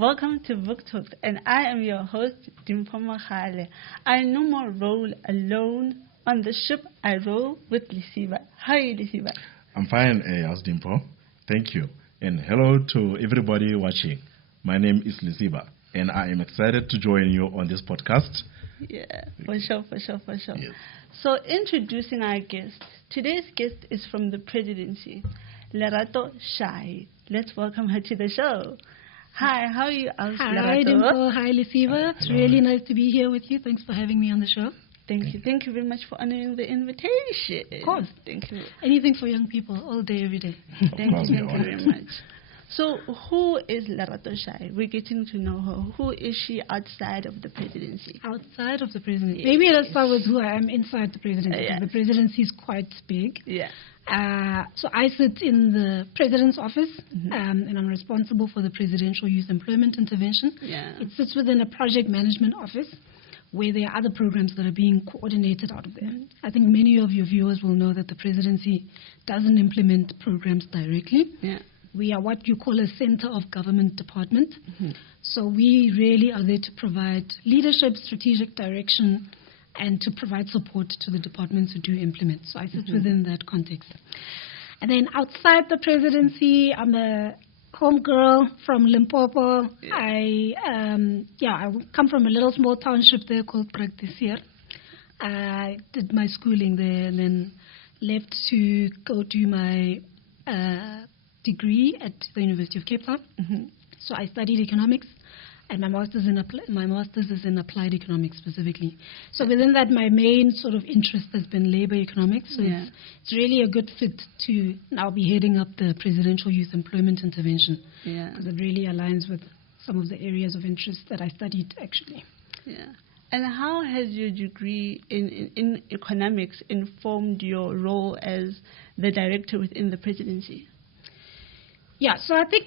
Welcome to Book Talk, and I am your host, Dimpho Magale. I no more roll alone on the ship. I roll with Lesiba. How are you, Lesiba? I'm fine, as Dimpho. Thank you. And hello to everybody watching. My name is Lesiba, and I am excited to join you on this podcast. Yeah, for sure. Yes. So, introducing our guest. Today's guest is from the Presidency, Lerato Shai. Let's welcome her to the show. Hi, how are you, Hi, Lerato? Dimpho. Hi, Lesiba. It's really nice to be here with you. Thanks for having me on the show. Thank you. Thank you very much for honoring the invitation. Of course. Thank you. Anything for young people, all day, every day. Thank you very much. So, who is Lerato Shai? We're getting to know her. Who is she outside of the Presidency? Outside of the Presidency. Yes. Maybe let's start with who I am inside the Presidency. Yes. The Presidency is quite big. Yeah. So I sit in the President's office, and I'm responsible for the Presidential Youth Employment Intervention. Yeah. It sits within a project management office where there are other programs that are being coordinated out of there. I think many of your viewers will know that the Presidency doesn't implement programs directly. Yeah. We are what you call a center of government department. So we really are there to provide leadership, strategic direction, and to provide support to the departments who do implement. So I sit within that context. And then outside the Presidency, I'm a home girl from Limpopo. I come from a little small township there called Presidency. I did my schooling there and then left to go do my degree at the University of Cape Town. So I studied economics, and my master's is in applied economics specifically. So within that, my main sort of interest has been labor economics. So it's really a good fit to now be heading up the Presidential Youth Employment Intervention, because it really aligns with some of the areas of interest that I studied actually. Yeah. And how has your degree in economics informed your role as the director within the Presidency? Yeah, so I think,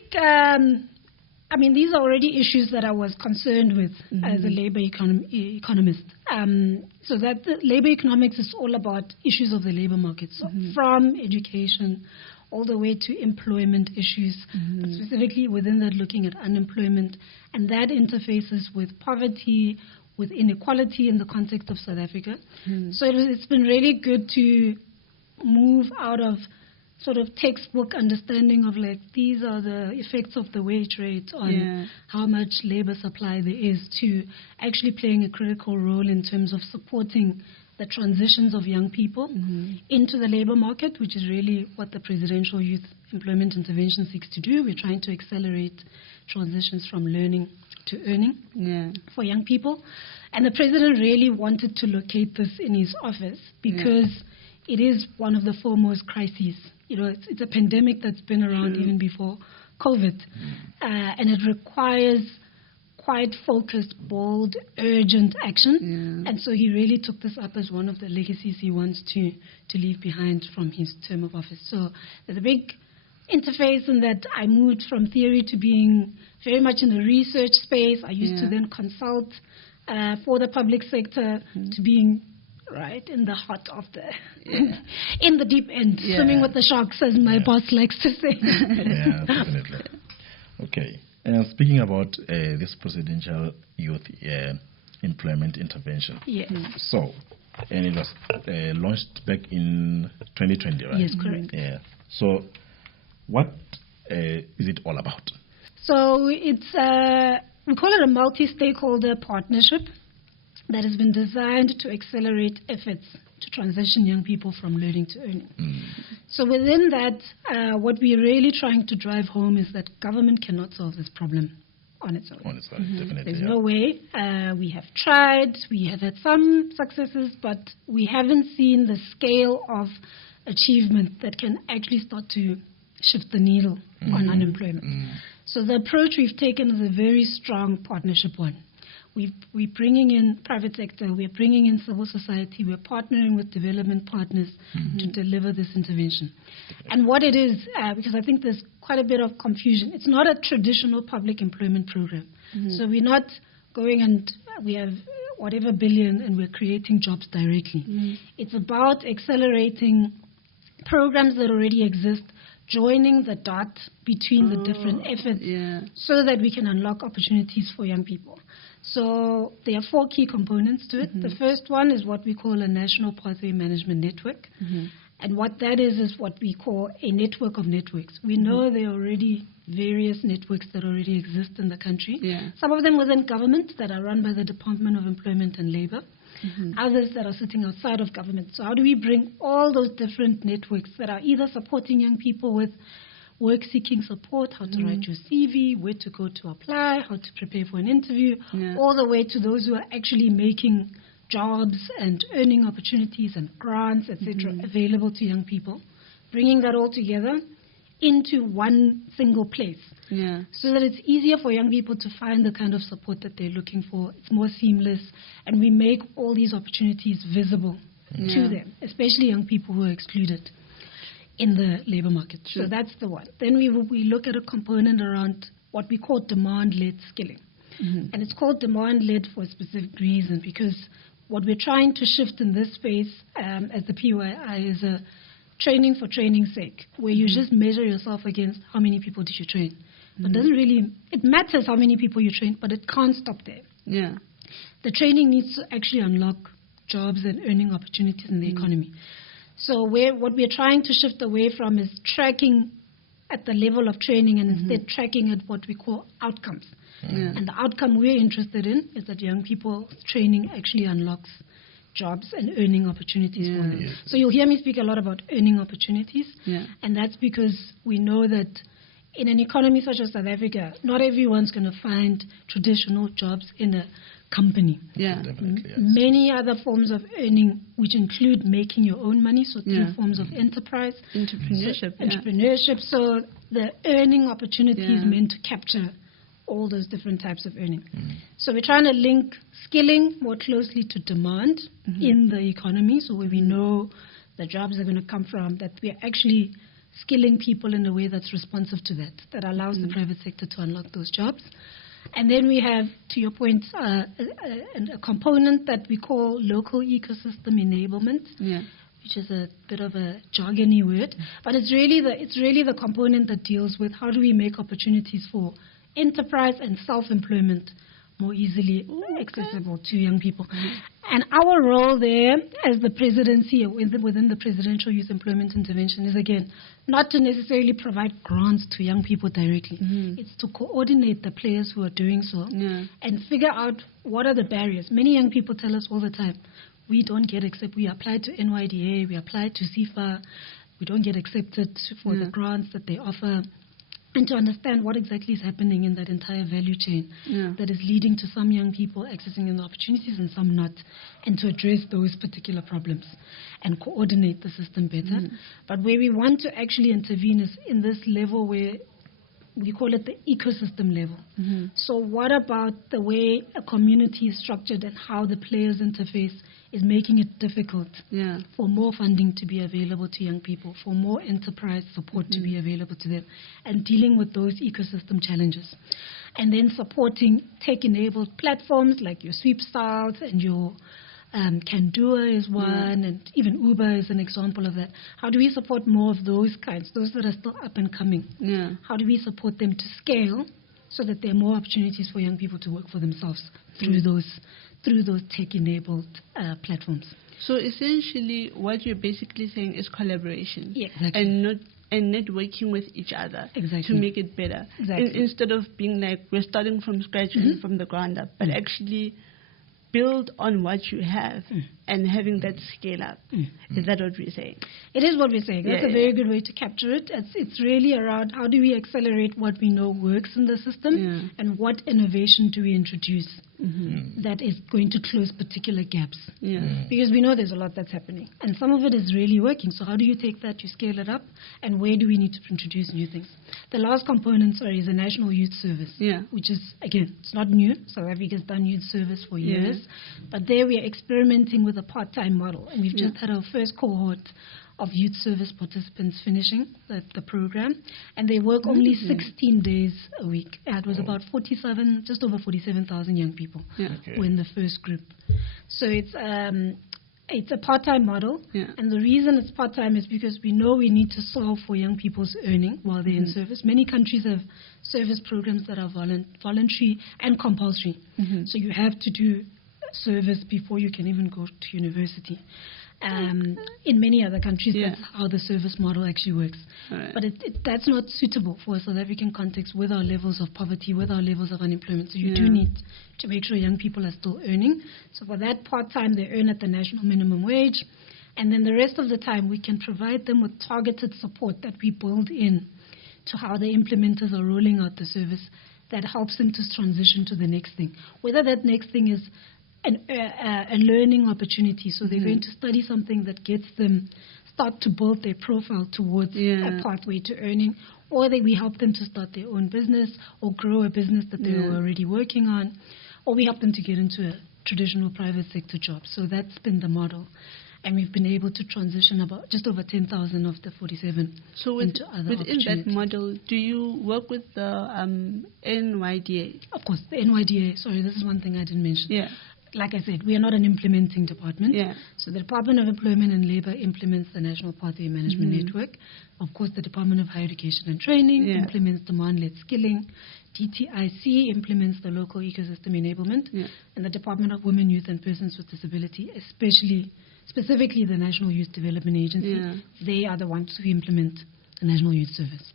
these are already issues that I was concerned with as a labor economist. So that the labor economics is all about issues of the labor market, so from education all the way to employment issues, but specifically within that looking at unemployment, and that interfaces with poverty, with inequality in the context of South Africa. So it's been really good to move out of sort of textbook understanding of like these are the effects of the wage rate on how much labor supply there is, to actually playing a critical role in terms of supporting the transitions of young people into the labor market, which is really what the Presidential Youth Employment Intervention seeks to do. We're trying to accelerate transitions from learning to earning for young people. And the President really wanted to locate this in his office because it is one of the foremost crises. You know, it's a pandemic that's been around even before COVID, and it requires quite focused, bold, urgent action. And so he really took this up as one of the legacies he wants to leave behind from his term of office. So there's a big interface in that I moved from theory to being very much in the research space. I used to then consult for the public sector to being right in the heart of the, in the deep end, swimming with the sharks, as my boss likes to say. Yeah, definitely. Okay. Speaking about this Presidential Youth Employment Intervention. So, and it was launched back in 2020, right? Yes, correct. Yeah. So, what is it all about? So, it's we call it a multi-stakeholder partnership that has been designed to accelerate efforts to transition young people from learning to earning. So within that, what we're really trying to drive home is that government cannot solve this problem on its own. On its own, definitely. There's no way. We have tried, we have had some successes, but we haven't seen the scale of achievement that can actually start to shift the needle on unemployment. So the approach we've taken is a very strong partnership one. We're bringing in private sector, we're bringing in civil society, we're partnering with development partners to deliver this intervention. And what it is, because I think there's quite a bit of confusion, it's not a traditional public employment program. So we're not going and we have whatever billion and we're creating jobs directly. It's about accelerating programs that already exist joining the dots between the different efforts so that we can unlock opportunities for young people. So there are 4 key components to it. The first one is what we call a National Pathway Management Network. And what that is what we call a network of networks. We know there are already various networks that already exist in the country. Some of them within government that are run by the Department of Employment and Labor. Others that are sitting outside of government. So how do we bring all those different networks that are either supporting young people with work-seeking support, how to write your CV, where to go to apply, how to prepare for an interview, all the way to those who are actually making jobs and earning opportunities and grants, etc., available to young people, bringing that all together into one single place so that it's easier for young people to find the kind of support that they're looking for. It's more seamless, and we make all these opportunities visible to them, especially young people who are excluded in the labor market. So that's the one. Then we look at a component around what we call demand-led skilling. And it's called demand-led for a specific reason, because what we're trying to shift in this space as the PYI is a training for training's sake, where you just measure yourself against how many people did you train. But it matters how many people you train, but it can't stop there. The training needs to actually unlock jobs and earning opportunities in the economy. So what we're trying to shift away from is tracking at the level of training and instead tracking at what we call outcomes. And the outcome we're interested in is that young people training actually unlocks jobs and earning opportunities for them. So you'll hear me speak a lot about earning opportunities, and that's because we know that in an economy such as South Africa, not everyone's going to find traditional jobs in a company. Many other forms of earning, which include making your own money, so 3 forms of enterprise. Entrepreneurship. So the earning opportunity is meant to capture all those different types of earning. So we're trying to link skilling more closely to demand in the economy, so where we know the jobs are going to come from, that we are actually skilling people in a way that's responsive to that allows the private sector to unlock those jobs. And then we have, to your point, a component that we call local ecosystem enablement, which is a bit of a jargony word, but it's really the component that deals with how do we make opportunities for enterprise and self-employment more easily accessible to young people. And our role there as the presidency within the Presidential Youth Employment Intervention is, again, not to necessarily provide grants to young people directly. It's to coordinate the players who are doing so and figure out what are the barriers. Many young people tell us all the time, we don't get accepted. We apply to NYDA, we apply to CIFA, we don't get accepted for the grants that they offer. And to understand what exactly is happening in that entire value chain that is leading to some young people accessing the opportunities and some not, and to address those particular problems and coordinate the system better. But where we want to actually intervene is in this level where we call it the ecosystem level. So what about the way a community is structured and how the players interface is making it difficult for more funding to be available to young people, for more enterprise support to be available to them, and dealing with those ecosystem challenges. And then supporting tech-enabled platforms like your Sweep Styles and your Kandua is one, and even Uber is an example of that. How do we support more of those kinds, those that are still up and coming? How do we support them to scale so that there are more opportunities for young people to work for themselves through those tech-enabled platforms? So essentially, what you're basically saying is collaboration, and networking with each other to make it better. Instead of being like we're starting from scratch and from the ground up, but actually build on what you have and having that scale up. Is that what we're saying? It is what we're saying. That's a very good way to capture it. It's really around how do we accelerate what we know works in the system and what innovation do we introduce that is going to close particular gaps. Because we know there's a lot that's happening and some of it is really working. So how do you take that, you scale it up, and where do we need to introduce new things? The last component, is a National Youth Service, which is, again, it's not new. South Africa's done youth service for years, but there we are experimenting with a part-time model, and we've just had our first cohort of youth service participants finishing the program, and they work only 16 days a week. It was about just over 47,000 young people were in the first group. So it's It's a part-time model, and the reason it's part-time is because we know we need to solve for young people's earning while they're in service. Many countries have service programs that are voluntary and compulsory. So you have to do service before you can even go to university. In many other countries, that's how the service model actually works. But that's not suitable for a South African context with our levels of poverty, with our levels of unemployment. So you do need to make sure young people are still earning. So for that part-time, they earn at the national minimum wage. And then the rest of the time, we can provide them with targeted support that we build in to how the implementers are rolling out the service that helps them to transition to the next thing. Whether that next thing is a learning opportunity, so they're going to study something that gets them start to build their profile towards a pathway to earning, or we help them to start their own business or grow a business that they're already working on, or we help them to get into a traditional private sector job. So that's been the model. And we've been able to transition about just over 10,000 of the 47 into other within that model, do you work with the NYDA? Of course, the NYDA. Sorry, this is one thing I didn't mention. Like I said, we are not an implementing department. So the Department of Employment and Labour implements the National Pathway Management Network. Of course, the Department of Higher Education and Training implements demand-led skilling. DTIC implements the local ecosystem enablement. And the Department of Women, Youth and Persons with Disability, specifically the National Youth Development Agency, they are the ones who implement the National Youth Service.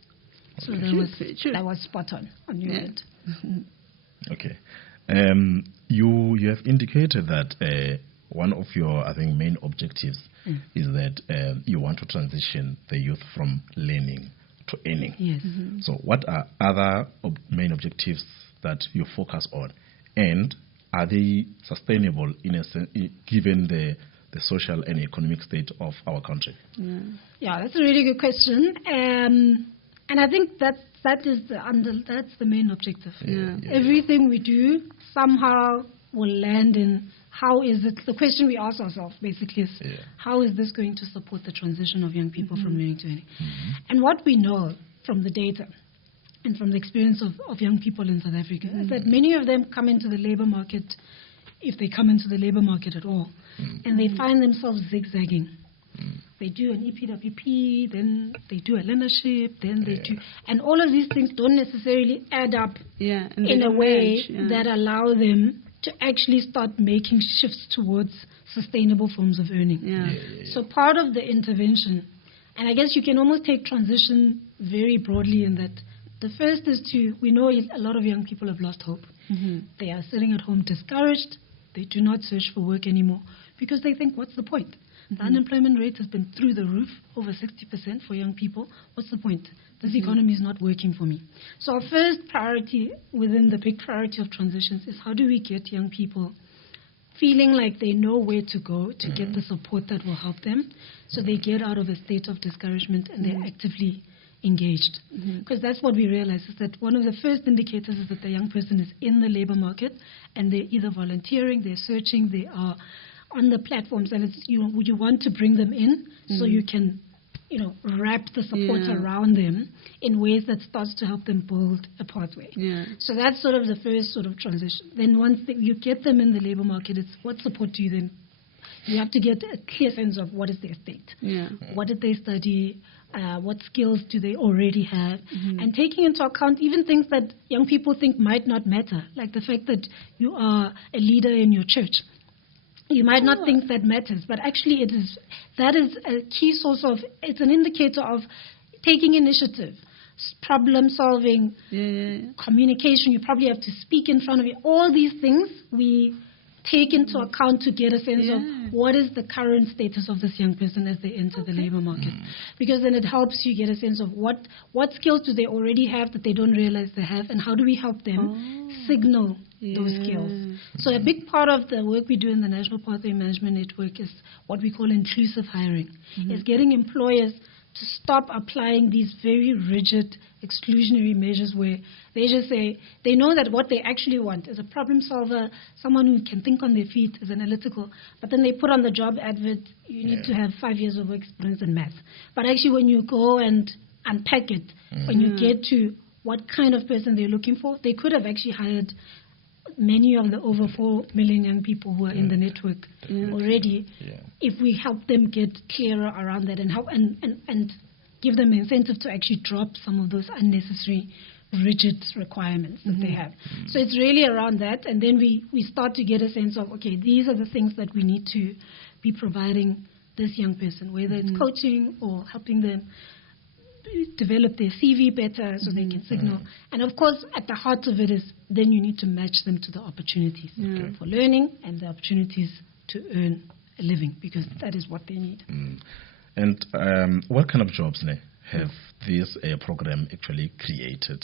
So that was spot on your end. Okay. You have indicated that one of your, I think, main objectives is that you want to transition the youth from learning to earning. Yes. So what are other main objectives that you focus on, and are they sustainable in a sense, given the social and economic state of our country? Yeah, that's a really good question. And I think that's the main objective. Everything we do somehow will land in how is it, the question we ask ourselves basically is, how is this going to support the transition of young people from learning to earning? And what we know from the data and from the experience of young people in South Africa is that many of them come into the labor market, if they come into the labor market at all, and they find themselves zigzagging. They do an EPWP, then they do a learnership, then they do... And all of these things don't necessarily add up in a way that allow them to actually start making shifts towards sustainable forms of earning. So part of the intervention, and I guess you can almost take transition very broadly in that the first is we know a lot of young people have lost hope. They are sitting at home discouraged. They do not search for work anymore because they think, what's the point? The unemployment rate has been through the roof, over 60% for young people. What's the point? This economy is not working for me. So our first priority within the big priority of transitions is how do we get young people feeling like they know where to go to get the support that will help them, so they get out of a state of discouragement and they're actively engaged. Because that's what we realize, is that one of the first indicators is that the young person is in the labor market and they're either volunteering, they're searching, they are on the platforms, and it's you want to bring them in so you can wrap the support around them in ways that starts to help them build a pathway. So that's sort of the first sort of transition. Then once you get them in the labor market, it's what support do you then? You have to get a clear sense of what is their state. What did they study? What skills do they already have? And taking into account even things that young people think might not matter, like the fact that you are a leader in your church. You might not think that matters, but actually that is a key source of, it's an indicator of taking initiative, problem solving, communication. You probably have to speak in front of you. All these things we take into account to get a sense of what is the current status of this young person as they enter the labor market. Because then it helps you get a sense of what skills do they already have that they don't realize they have, and how do we help them signal those skills. So a big part of the work we do in the National Pathway Management Network is what we call inclusive hiring. Is getting employers to stop applying these very rigid exclusionary measures where they just say, they know that what they actually want is a problem solver, someone who can think on their feet, is analytical, but then they put on the job advert, you need to have 5 years of experience in math. But actually when you go and unpack it, when you get to what kind of person they're looking for, they could have actually hired many of the over 4 million young people who are in the network already, if we help them get clearer around that and help and give them an incentive to actually drop some of those unnecessary rigid requirements that they have. So it's really around that, and then we start to get a sense of, okay, these are the things that we need to be providing this young person, whether it's coaching or helping them develop their CV better so they can signal. And of course, at the heart of it is then you need to match them to the opportunities for learning and the opportunities to earn a living, because that is what they need. And what kind of jobs have this program actually created?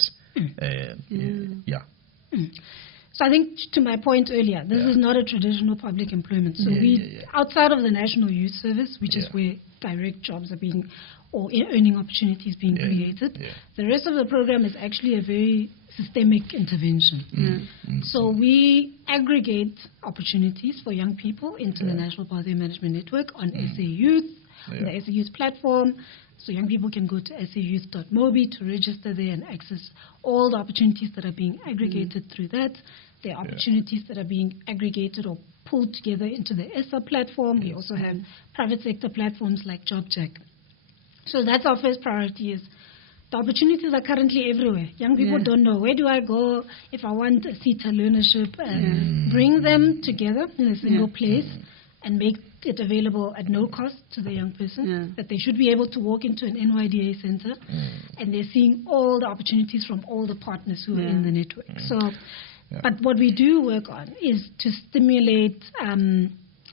So I think, to my point earlier, this is not a traditional public employment. So outside of the National Youth Service, which is where direct jobs are being, or earning opportunities being created, the rest of the program is actually a very systemic intervention. So we aggregate opportunities for young people into the National Pathway Management Network on SA Youth, on the SA Youth platform. So young people can go to sayouth.mobi to register there and access all the opportunities that are being aggregated through that. There are opportunities that are being aggregated or pulled together into the ESSA platform. We also have private sector platforms like JobJack. So that's our first priority, is the opportunities are currently everywhere. Young people don't know, where do I go if I want a CETA learnership? Bring them together in a single place and make it available at no cost to the young person, that they should be able to walk into an NYDA center and they're seeing all the opportunities from all the partners who are in the network. So, but what we do work on is to stimulate,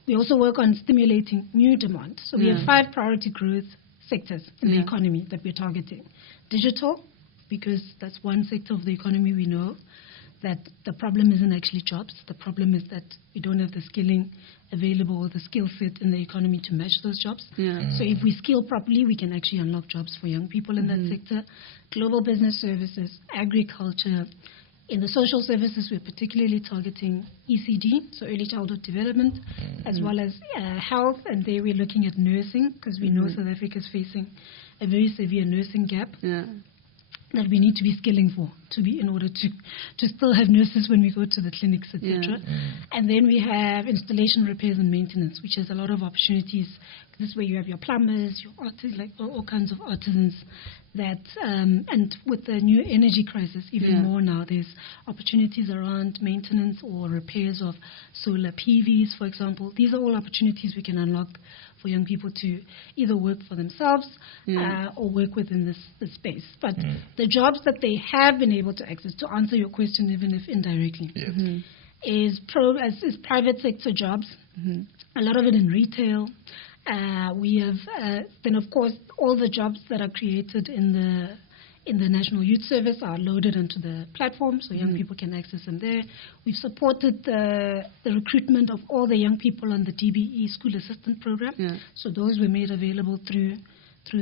we also work on stimulating new demand. So we have 5 priority growth sectors in the economy that we're targeting. Digital, because that's one sector of the economy we know that the problem isn't actually jobs. The problem is that we don't have the skilling available or the skill set in the economy to match those jobs. So if we skill properly, we can actually unlock jobs for young people in that sector. Global business services, agriculture. In the social services, we're particularly targeting ECD, so early childhood development, as well as health. And there we're looking at nursing, because we know South Africa is facing a very severe nursing gap. That we need to be skilling for, to be in order to still have nurses when we go to the clinics, etc. And then we have installation, repairs, and maintenance, which has a lot of opportunities. This is where you have your plumbers, your artisans, like all kinds of artisans. That and with the new energy crisis, even more now, there's opportunities around maintenance or repairs of solar PVs, for example. These are all opportunities we can unlock for young people to either work for themselves or work within this space. But the jobs that they have been able to access, to answer your question even if indirectly, is private sector jobs, a lot of it in retail. We have then, of course, all the jobs that are created in the National Youth Service are loaded onto the platform, so young people can access them there. We've supported the recruitment of all the young people on the DBE School Assistant Program, so those were made available through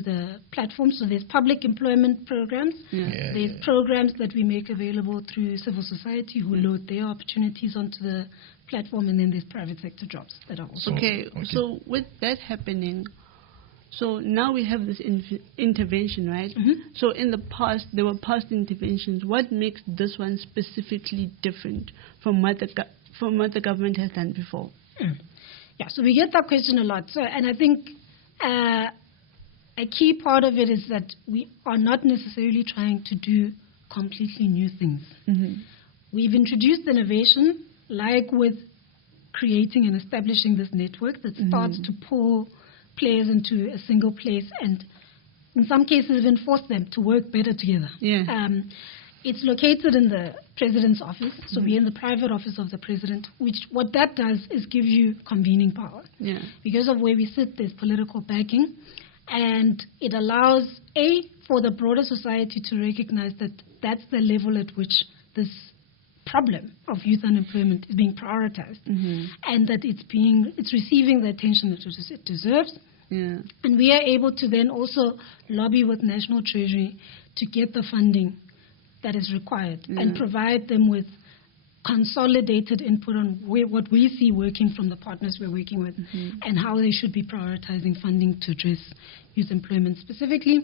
the platform. So there's public employment programs, there's programs that we make available through civil society who load their opportunities onto the platform, and then there's private sector jobs that are also. So with that happening, so now we have this intervention, right? So in the past, there were past interventions. What makes this one specifically different from what the government has done before? Yeah, so we get that question a lot. So, and I think a key part of it is that we are not necessarily trying to do completely new things. We've introduced innovation, like with creating and establishing this network that starts to pull players into a single place and in some cases even force them to work better together. It's located in the President's office, so we're in the private office of the President, which what that does is give you convening power. Because of where we sit, there's political backing, and it allows, for the broader society to recognize that that's the level at which this problem of youth unemployment is being prioritized, and that it's receiving the attention that it deserves. And we are able to then also lobby with National Treasury to get the funding that is required and provide them with consolidated input on what we see working from the partners we're working with and how they should be prioritizing funding to address youth employment specifically.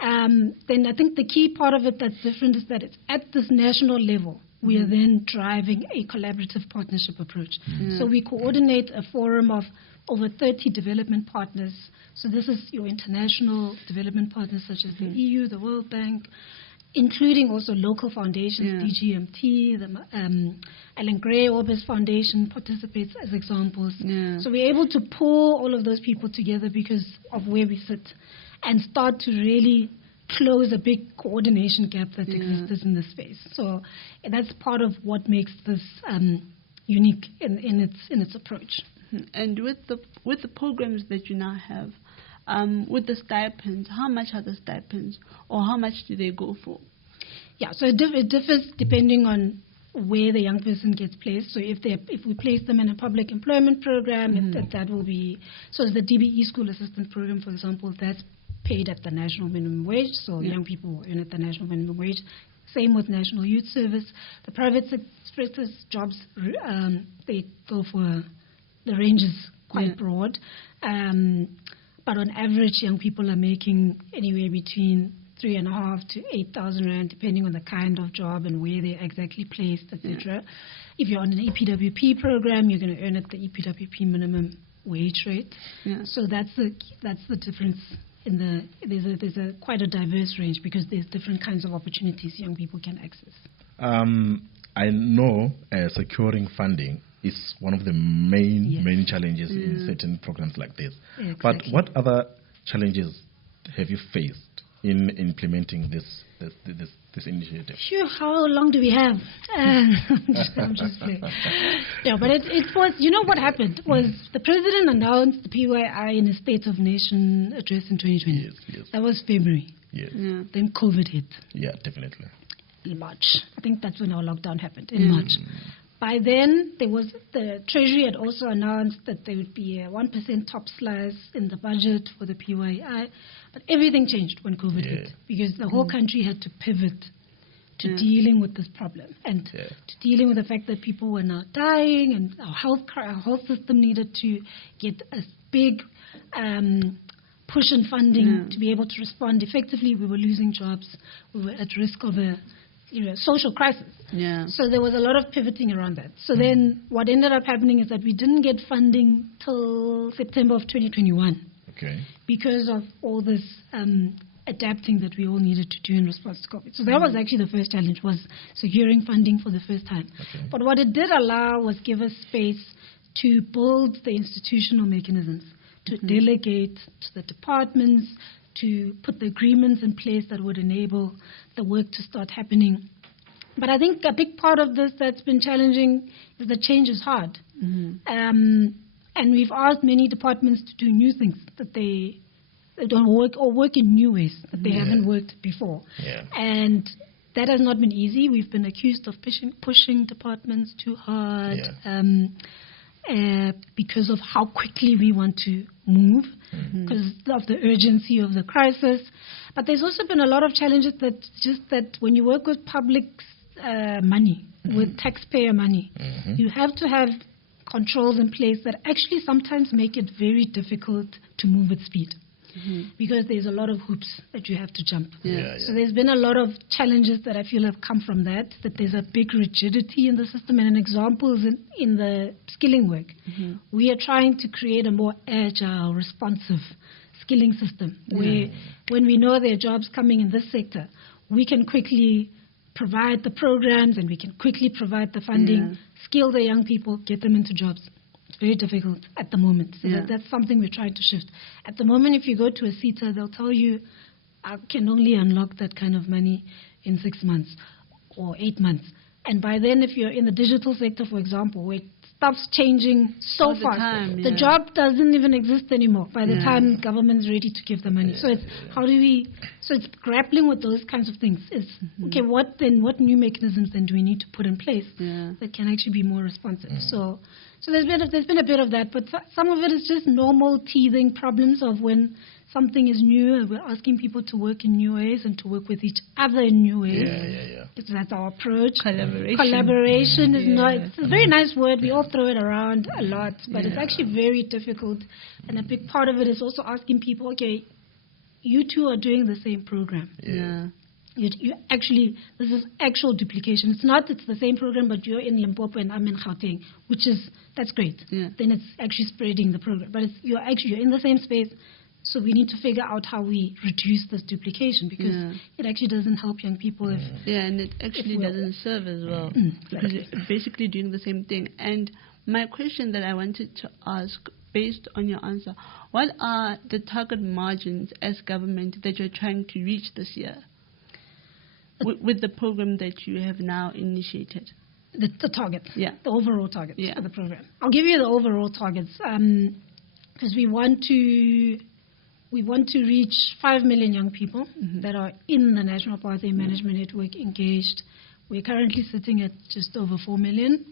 Then I think the key part of it that's different is that it's at this national level we are then driving a collaborative partnership approach. So we coordinate a forum of over 30 development partners. So this is your international development partners such as the EU, the World Bank, including also local foundations, DGMT, the Alan Gray Orbis Foundation participates as examples. So we're able to pull all of those people together because of where we sit and start to really close a big coordination gap that exists in this space. So that's part of what makes this unique in its approach. And with the programs that you now have, with the stipends, how much are the stipends, or how much do they go for? Yeah, so it differs depending on where the young person gets placed. So if we place them in a public employment program, that will be, so the DBE School Assistant Program, for example, that's paid at the national minimum wage, so young people will earn at the national minimum wage. Same with National Youth Service. The private sector jobs, they go for, the range is quite broad. But on average, young people are making anywhere between 3,500 to 8,000 rand, depending on the kind of job and where they're exactly placed, etc. If you're on an EPWP program, you're going to earn at the EPWP minimum wage rate. So that's the difference. There's a quite a diverse range because there's different kinds of opportunities young people can access. I know securing funding is one of the main challenges in certain programs like this. Exactly. But what other challenges have you faced in implementing this initiative? Sure, how long do we have? I'm just playing. Yeah, but it was, you know what happened was the president announced the PYI in a State of Nation address in 2020. Yes. That was February. Yes. Then COVID hit. Yeah, definitely. In March. I think that's when our lockdown happened, in March. By then, the Treasury had also announced that there would be a 1% top slice in the budget for the PYI, but everything changed when COVID hit because the whole country had to pivot to dealing with this problem and to dealing with the fact that people were now dying and our health system needed to get a big push in funding to be able to respond effectively. We were losing jobs. We were at risk of a social crisis. So there was a lot of pivoting around that. So then what ended up happening is that we didn't get funding till September of 2021 because of all this adapting that we all needed to do in response to COVID. So that was actually the first challenge, was securing funding for the first time. But what it did allow was give us space to build the institutional mechanisms, to delegate to the departments, to put the agreements in place that would enable the work to start happening. But I think a big part of this that's been challenging is that change is hard. And we've asked many departments to do new things that they don't work, or work in new ways that they haven't worked before. And that has not been easy. We've been accused of pushing departments too hard because of how quickly we want to move, because of the urgency of the crisis. But there's also been a lot of challenges that when you work with public money, with taxpayer money, you have to have controls in place that actually sometimes make it very difficult to move at speed. Because there's a lot of hoops that you have to jump. So there's been a lot of challenges that I feel have come from that there's a big rigidity in the system. And an example is in the skilling work. We are trying to create a more agile, responsive skilling system where when we know there are jobs coming in this sector, we can quickly provide the programs and we can quickly provide the funding, skill the young people, get them into jobs. It's very difficult at the moment. So that's something we're trying to shift. At the moment, if you go to a CETA, they'll tell you, I can only unlock that kind of money in 6 months or 8 months. And by then, if you're in the digital sector, for example, where stuff's changing so fast, the job doesn't even exist anymore by the time government's ready to give the money. So it's it's grappling with those kinds of things. It's okay, what new mechanisms then do we need to put in place that can actually be more responsive? So there's been a bit of that, but some of it is just normal teething problems of when something is new and we're asking people to work in new ways and to work with each other in new ways. That's our approach. Collaboration is it's a very nice word. We all throw it around a lot, but it's actually very difficult. And a big part of it is also asking people, okay, you two are doing the same program. You actually, this is actual duplication. It's the same program, but you're in Limpopo and I'm in Gauteng, that's great. Yeah. Then it's actually spreading the program. But you're in the same space, so we need to figure out how we reduce this duplication, because it actually doesn't help young people. And it actually doesn't serve as well, because it's basically doing the same thing. And my question that I wanted to ask, based on your answer, what are the target margins as government that you're trying to reach this year with the program that you have now initiated? The target, the overall target for the program. I'll give you the overall targets, because we want to reach 5 million young people that are in the National Pathway Management Network engaged. We're currently sitting at just over 4 million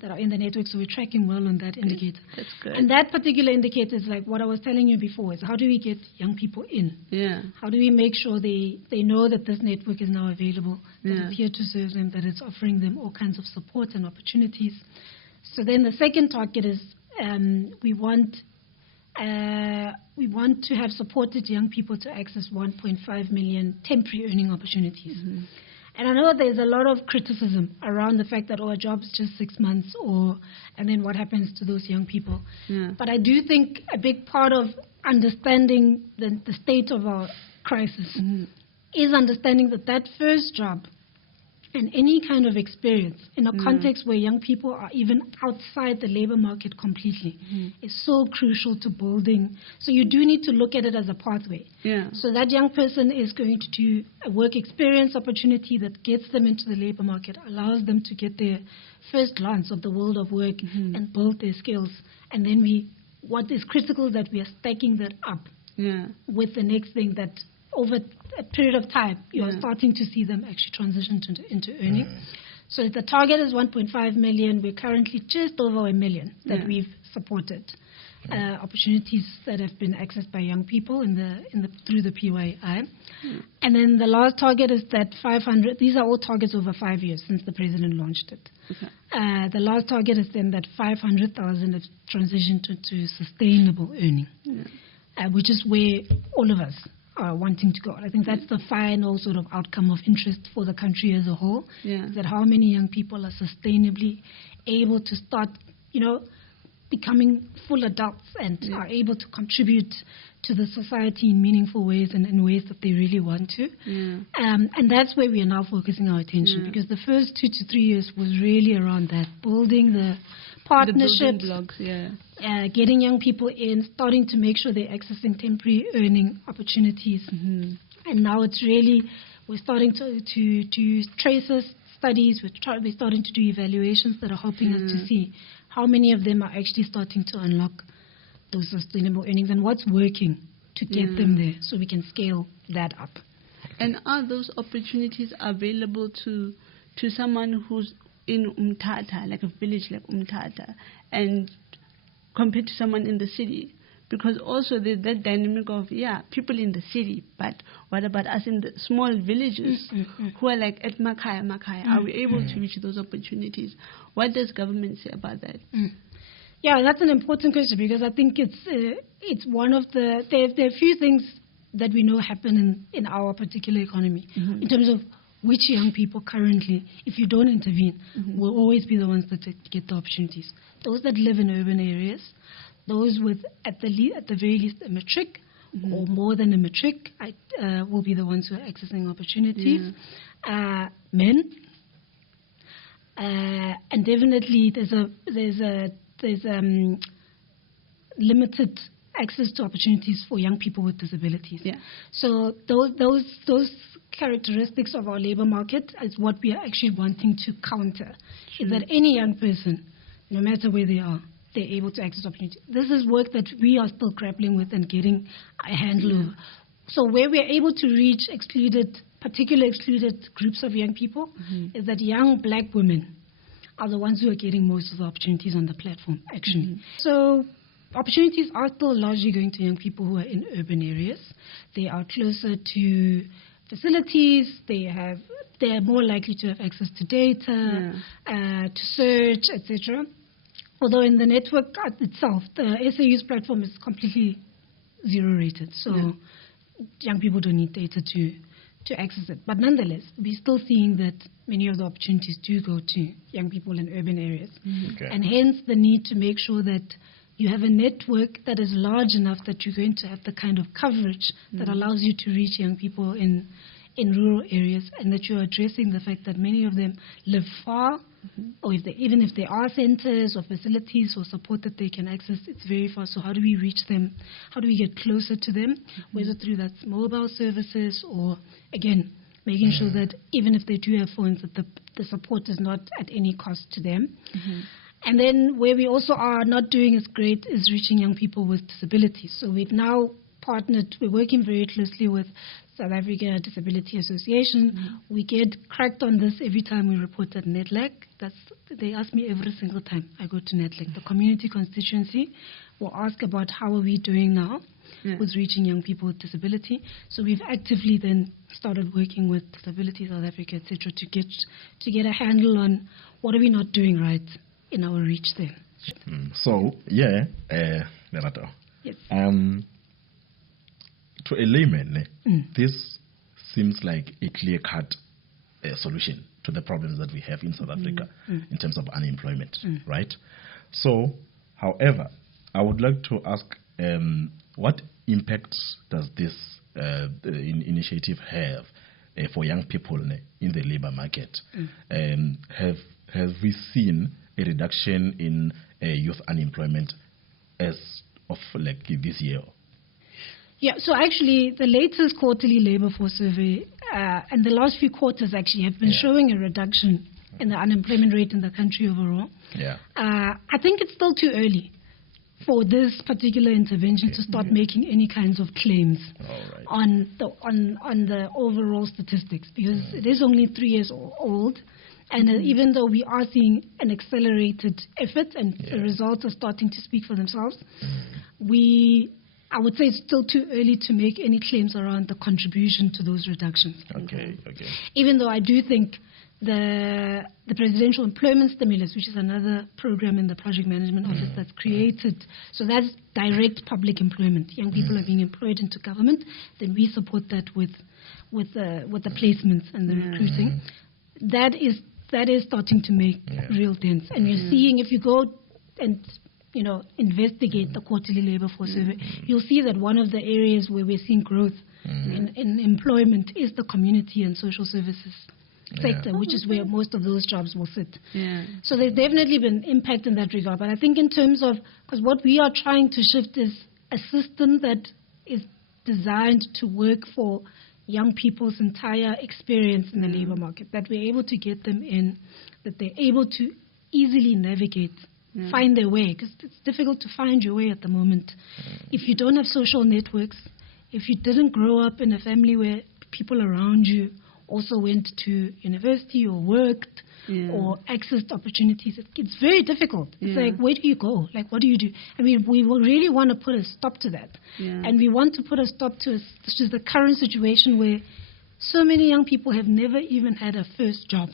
that are in the network, so we're tracking well on that indicator. That's good. And that particular indicator is like what I was telling you before, is how do we get young people in? Yeah. How do we make sure they know that this network is now available, that it's here to serve them, that it's offering them all kinds of support and opportunities. So then the second target is we want to have supported young people to access 1.5 million temporary earning opportunities. And I know there's a lot of criticism around the fact that, a job's just 6 months, and then what happens to those young people. But I do think a big part of understanding the state of our crisis is understanding that first job and any kind of experience in a context where young people are even outside the labor market completely is so crucial to building. So you do need to look at it as a pathway. So that young person is going to do a work experience opportunity that gets them into the labor market, allows them to get their first glance of the world of work and build their skills. And then what is critical is that we are stacking that up with the next thing that over a period of time, you are starting to see them actually transition into earning. So the target is 1.5 million. We're currently just over 1 million that we've supported. Opportunities that have been accessed by young people through the PYI. And then the last target is that 500. These are all targets over 5 years since the president launched it. The last target is then that 500,000 have transitioned to sustainable earning, which is where all of us are wanting to go. I think that's the final sort of outcome of interest for the country as a whole, is that how many young people are sustainably able to start, becoming full adults and are able to contribute to the society in meaningful ways and in ways that they really want to. And that's where we are now focusing our attention, because the first 2 to 3 years was really around that, building the partnerships, blocks, getting young people in, starting to make sure they're accessing temporary earning opportunities. And now it's really, we're starting to trace studies, we're starting to do evaluations that are helping us to see how many of them are actually starting to unlock those sustainable earnings and what's working to get them there, so we can scale that up. And are those opportunities available to someone who's in Umtata, like a village like Umtata, and compared to someone in the city? Because also there's that dynamic of, people in the city, but what about us in the small villages who are like at Makaya? Are we able to reach those opportunities? What does government say about that? Yeah, that's an important question, because I think it's one of the, there are a few things that we know happen in our particular economy, in terms of which young people currently, if you don't intervene, will always be the ones that get the opportunities. Those that live in urban areas, those with, at the very least, a matric or more than a matric, will be the ones who are accessing opportunities. Men, and definitely there's limited access to opportunities for young people with disabilities. So those characteristics of our labor market is what we are actually wanting to counter. Is that any young person, no matter where they are, they're able to access opportunities. This is work that we are still grappling with and getting a handle over. So where we are able to reach particular excluded groups of young people, is that young black women are the ones who are getting most of the opportunities on the platform, actually. So opportunities are still largely going to young people who are in urban areas. They are closer to facilities, they are more likely to have access to data, to search, etc. Although in the network itself, the SAU's platform is completely zero rated. So young people don't need data access it. But nonetheless, we're still seeing that many of the opportunities do go to young people in urban areas. And hence the need to make sure that you have a network that is large enough that you're going to have the kind of coverage that allows you to reach young people in rural areas, and that you're addressing the fact that many of them live far, or even if there are centers or facilities or support that they can access, it's very far. So how do we reach them? How do we get closer to them? Whether through that mobile services, or again, making sure that even if they do have phones, that the support is not at any cost to them. And then where we also are not doing as great is reaching young people with disabilities. So we've now partnered, we're working very closely with South Africa Disability Association. We get cracked on this every time we report at NETLAC. They ask me every single time I go to NETLAC. The community constituency will ask about how are we doing now with reaching young people with disability. So we've actively then started working with Disability South Africa, etc., to get a handle on what are we not doing right in our reach there. So, Lerato. Yes. To a layman, this seems like a clear-cut solution to the problems that we have in South Africa in terms of unemployment, right? So, however, I would like to ask, what impact does this initiative have for young people in the labor market? Have we seen a reduction in youth unemployment as of like this year? Yeah, so actually the latest quarterly labor force survey and the last few quarters actually have been showing a reduction in the unemployment rate in the country overall. I think it's still too early for this particular intervention to start making any kinds of claims on the overall statistics, because it is only 3 years old. And even though we are seeing an accelerated effort and the results are starting to speak for themselves, I would say it's still too early to make any claims around the contribution to those reductions. Even though I do think the Presidential Employment Stimulus, which is another program in the Project Management Office that's created, so that's direct public employment. Young people are being employed into government, then we support that with the placements and the recruiting. That is starting to make real dents. And you're seeing, if you go and investigate the quarterly labor force survey, you'll see that one of the areas where we're seeing growth in employment is the community and social services sector, which is where most of those jobs will sit. So there's definitely been impact in that regard. But I think in terms of, because what we are trying to shift is a system that is designed to work for young people's entire experience in the labor market, that we're able to get them in, that they're able to easily navigate, find their way, because it's difficult to find your way at the moment. If you don't have social networks, if you didn't grow up in a family where people around you also went to university or worked or accessed opportunities, it's very difficult. It's like, where do you go? Like, what do you do? I mean, we will really want to put a stop to that. And we want to put a stop to the current situation where so many young people have never even had a first job.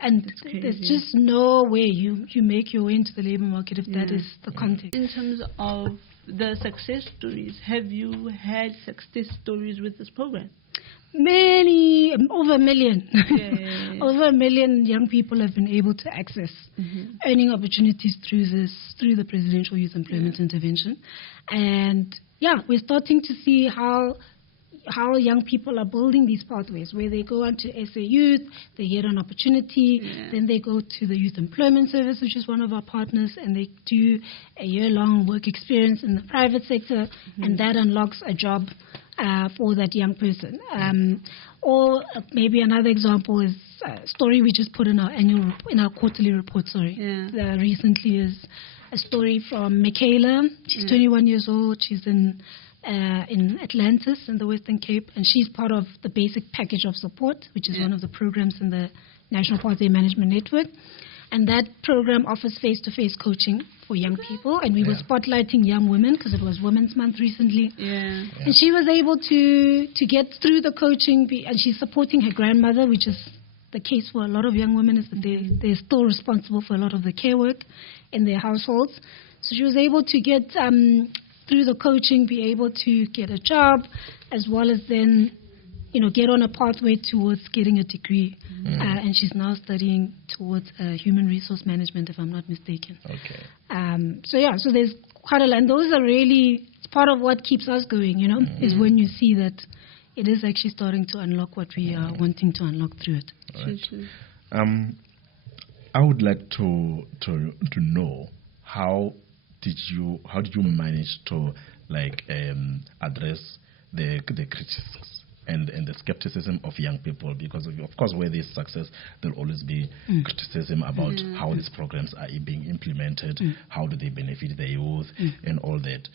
And there's just no way you make your way into the labor market if that is the context. In terms of the success stories, have you had success stories with this program? Many, over a million. Over a million young people have been able to access earning opportunities through the Presidential Youth Employment Intervention. And we're starting to see how young people are building these pathways, where they go on to SA Youth, they get an opportunity, then they go to the Youth Employment Service, which is one of our partners, and they do a year-long work experience in the private sector, and that unlocks a job for that young person. Or maybe another example is a story we just put in our quarterly report, recently, is a story from Michaela. She's 21 years old. She's in Atlantis in the Western Cape, and she's part of the basic package of support, which is one of the programs in the National Pathway Management Network. And that program offers face-to-face coaching for young people, and we were spotlighting young women because it was Women's Month recently. And she was able to get through the coaching, and she's supporting her grandmother, which is the case for a lot of young women, is that they're still responsible for a lot of the care work in their households. So she was able to get through the coaching, be able to get a job, as well as then get on a pathway towards getting a degree. And she's now studying towards human resource management, if I'm not mistaken. Okay. So there's quite a lot. And those are really, it's part of what keeps us going, is when you see that it is actually starting to unlock what we are wanting to unlock through it. Right. I would like to know how did you manage to address the criticisms and the skepticism of young people, because of course where there's success there'll always be criticism about how these programs are being implemented, how do they benefit the youth and all that.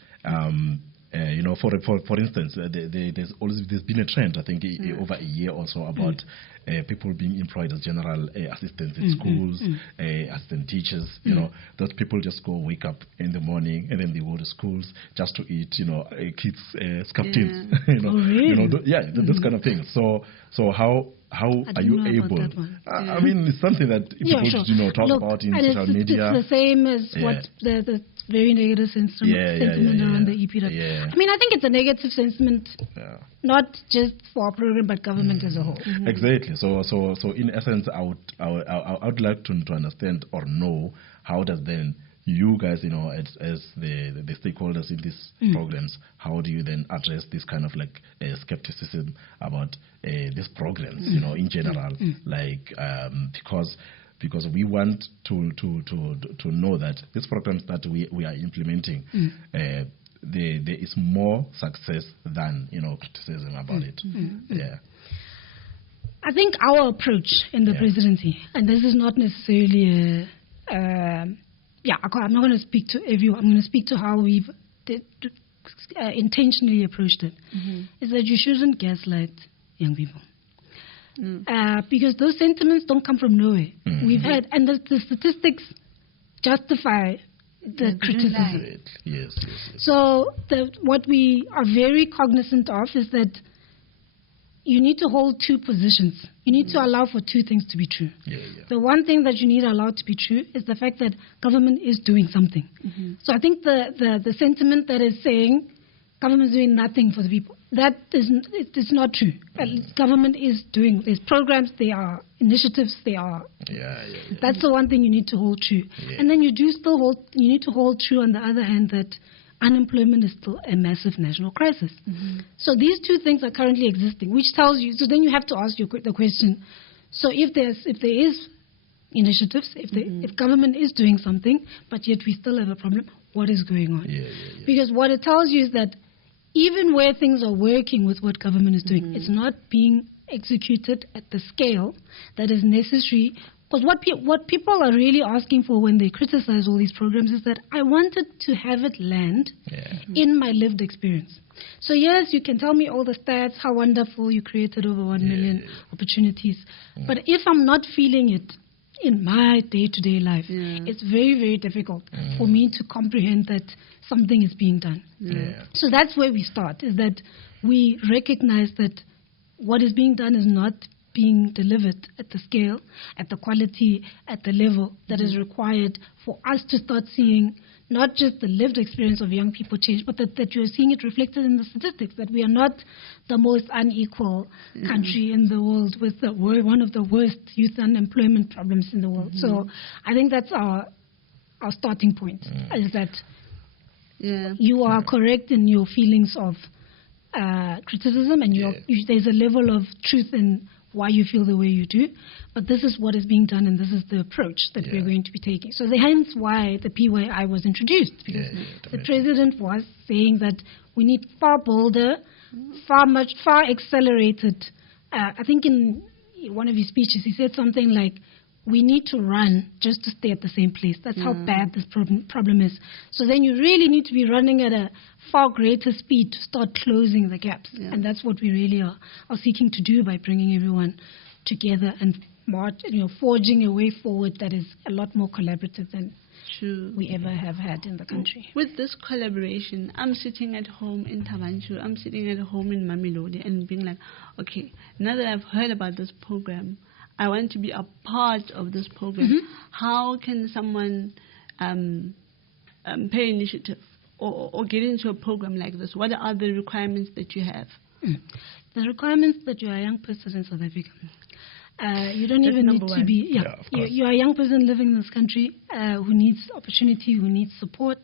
For instance, there's been a trend, I think, over a year or so about people being employed as general assistants in schools, assistant teachers. Those people just wake up in the morning and then they go to schools just to eat, kids' scarptins. Oh, really? Those kind of things. So how are you able? I mean, it's something that people talk about in social media. It's the same as what the very negative sentiment around the EPW. I mean, I think it's a negative sentiment, not just for our program, but government as a whole. Exactly. So in essence, I would like to understand or know how does then you guys, as the stakeholders in these programs, how do you then address this kind of skepticism about these programs, in general, because we want to know that these programs that we are implementing, there is more success than criticism about it. I think our approach in the presidency, and this is not necessarily I'm not going to speak to everyone. I'm going to speak to how we've intentionally approached it. Is that you shouldn't gaslight young people. Because those sentiments don't come from nowhere. We've had, and the statistics justify the criticism. Yes. So what we are very cognizant of is that you need to hold two positions. You need to allow for two things to be true. The one thing that you need to allow to be true is the fact that government is doing something. So I think the sentiment that is saying government is doing nothing for the people, it's not true. Government is doing, there's programs, there are initiatives, there are. That's the one thing you need to hold true. And then you need to hold true on the other hand that unemployment is still a massive national crisis. So these two things are currently existing, which tells you, so then you have to ask the question, so if there is initiatives, if government is doing something, but yet we still have a problem, what is going on? Because what it tells you is that even where things are working with what government is doing, it's not being executed at the scale that is necessary. Because what people are really asking for when they criticize all these programs is that I wanted to have it land in my lived experience. So yes, you can tell me all the stats, how wonderful you created over 1 million opportunities. But if I'm not feeling it in my day-to-day life, it's very, very difficult for me to comprehend that something is being done. So that's where we start, is that we recognize that what is being done is not being delivered at the scale, at the quality, at the level that is required for us to start seeing not just the lived experience of young people change, but that you're seeing it reflected in the statistics, that we are not the most unequal country in the world with one of the worst youth unemployment problems in the world. So I think that's our starting point, is that you are correct in your feelings of criticism, and there's a level of truth in why you feel the way you do, but this is what is being done and this is the approach that we're going to be taking. So hence why the PYI was introduced, because the president was saying that we need far bolder, far accelerated. I think in one of his speeches he said something like, we need to run just to stay at the same place. That's how bad this problem is. So then you really need to be running at a far greater speed to start closing the gaps. And that's what we really are seeking to do by bringing everyone together and forging a way forward that is a lot more collaborative than we ever have had in the country. With this collaboration, I'm sitting at home in Tabanchu, I'm sitting at home in Mamelodi and being like, okay, now that I've heard about this program, I want to be a part of this program. How can someone pay initiative or get into a program like this? What are the requirements that you have? The requirements that you are a young person in South Africa. You don't even need to be. You are a young person living in this country who needs opportunity, who needs support.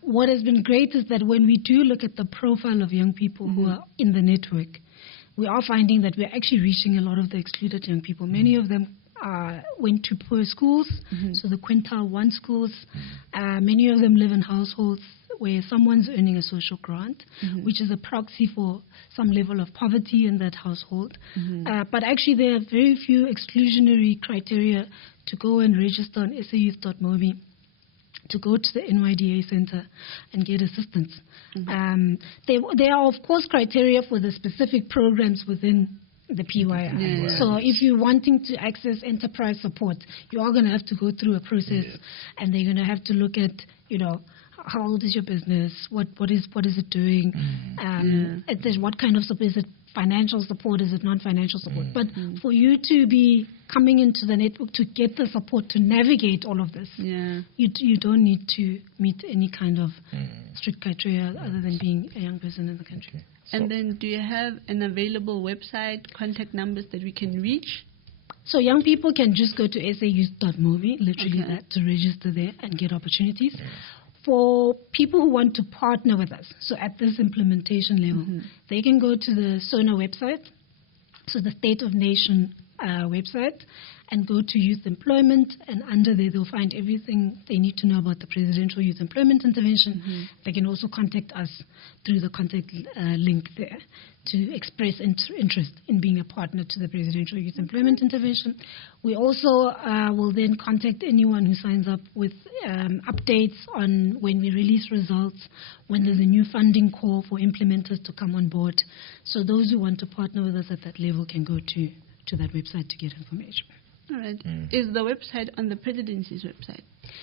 What has been great is that when we do look at the profile of young people who are in the network, we are finding that we're actually reaching a lot of the excluded young people. Many of them went to poor schools, so the quintile 1 schools. Many of them live in households where someone's earning a social grant, which is a proxy for some level of poverty in that household. But actually there are very few exclusionary criteria to go and register on sayouth.mobi, to go to the NYDA Center and get assistance. There are, of course, criteria for the specific programs within the PYI. So if you're wanting to access enterprise support, you are going to have to go through a process, and they're going to have to look at, how old is your business? What is it doing? What kind of support? Is it financial support? Is it non-financial support? But for you to be coming into the network to get the support to navigate all of this, you don't need to meet any kind of strict criteria other than being a young person in the country. And then do you have an available website, contact numbers that we can reach? So young people can just go to sayouth.mobi, literally that, to register there and get opportunities. For people who want to partner with us, so at this implementation level, they can go to the SONA website, so the State of Nation website, and go to youth employment, and under there they'll find everything they need to know about the Presidential Youth Employment Intervention. They can also contact us through the contact link there to express interest in being a partner to the Presidential Youth Employment Intervention. We also will then contact anyone who signs up with updates on when we release results, when there's a new funding call for implementers to come on board. So those who want to partner with us at that level can go to that website to get information. All right. Is the website on the Presidency's website?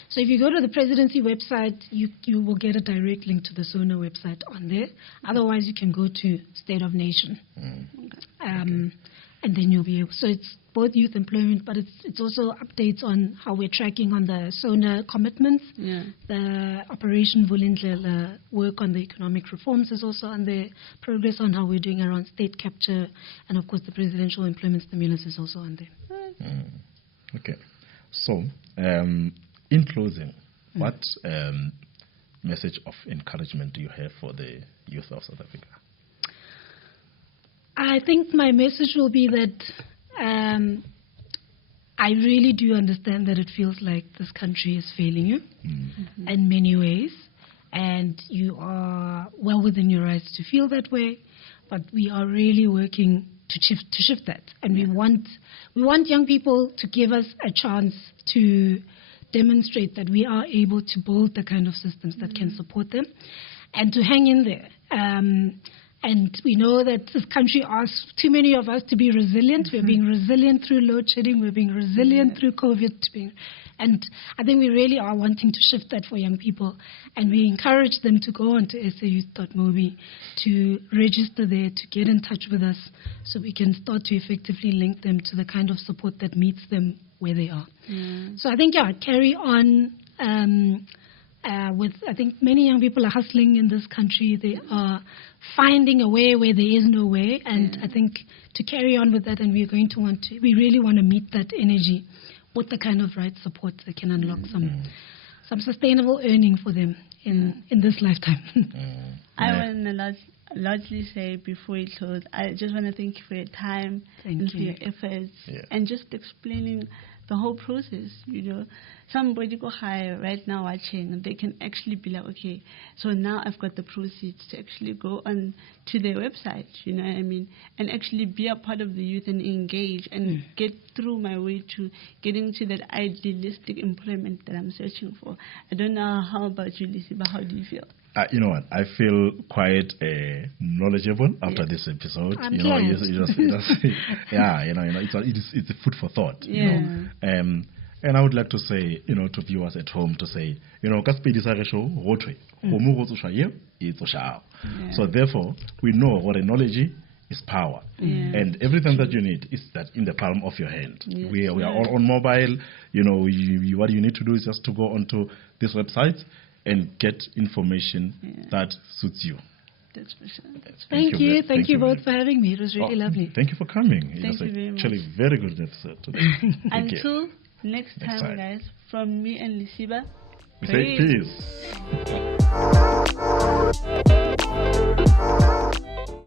So if you go to the Presidency website, you will get a direct link to the SONA website on there. Otherwise, you can go to State of Nation. And then you'll be able. So it's both youth employment, but it's also updates on how we're tracking on the SONA commitments. The Operation Vulindlela work on the economic reforms is also on the progress on how we're doing around state capture, and of course the Presidential Employment Stimulus is also on there. Okay. So, in closing, what message of encouragement do you have for the youth of South Africa? I think my message will be that I really do understand that it feels like this country is failing you in many ways, and you are well within your rights to feel that way, but we are really working to shift that, and we want young people to give us a chance to demonstrate that we are able to build the kind of systems that can support them and to hang in there. And we know that this country asks too many of us to be resilient. We're being resilient through load shedding. We're being resilient through COVID. And I think we really are wanting to shift that for young people. And we encourage them to go onto sayouth.mobi, to register there, to get in touch with us so we can start to effectively link them to the kind of support that meets them where they are. So I think, carry on. I think many young people are hustling in this country. They are finding a way where there is no way, and I think to carry on with that, and we really want to meet that energy with the kind of right support that can unlock some sustainable earning for them in this lifetime. I want to largely say before we close, I just want to thank you for your time and for your efforts and just explaining the whole process. Somebody go high right now watching, they can actually be like, okay, so now I've got the proceeds to actually go on to their website, you know what I mean, and actually be a part of the youth and engage and get through my way to getting to that idealistic employment that I'm searching for. I don't know how about you, Lisi, but how do you feel? You know what? I feel quite knowledgeable after this episode. I'm glad. It's a food for thought. You know, and I would like to say, to viewers at home, to say, so therefore, we know what knowledge is power, and everything that you need is that in the palm of your hand. We are all on mobile. What you need to do is just to go onto this website and get information that suits you. That's for sure. Thank you. Thank you both for having me. It was really lovely. Thank you for coming. Thank you very much. Actually, very good episode today. Until next time, guys, from me and Lisiba, we say peace.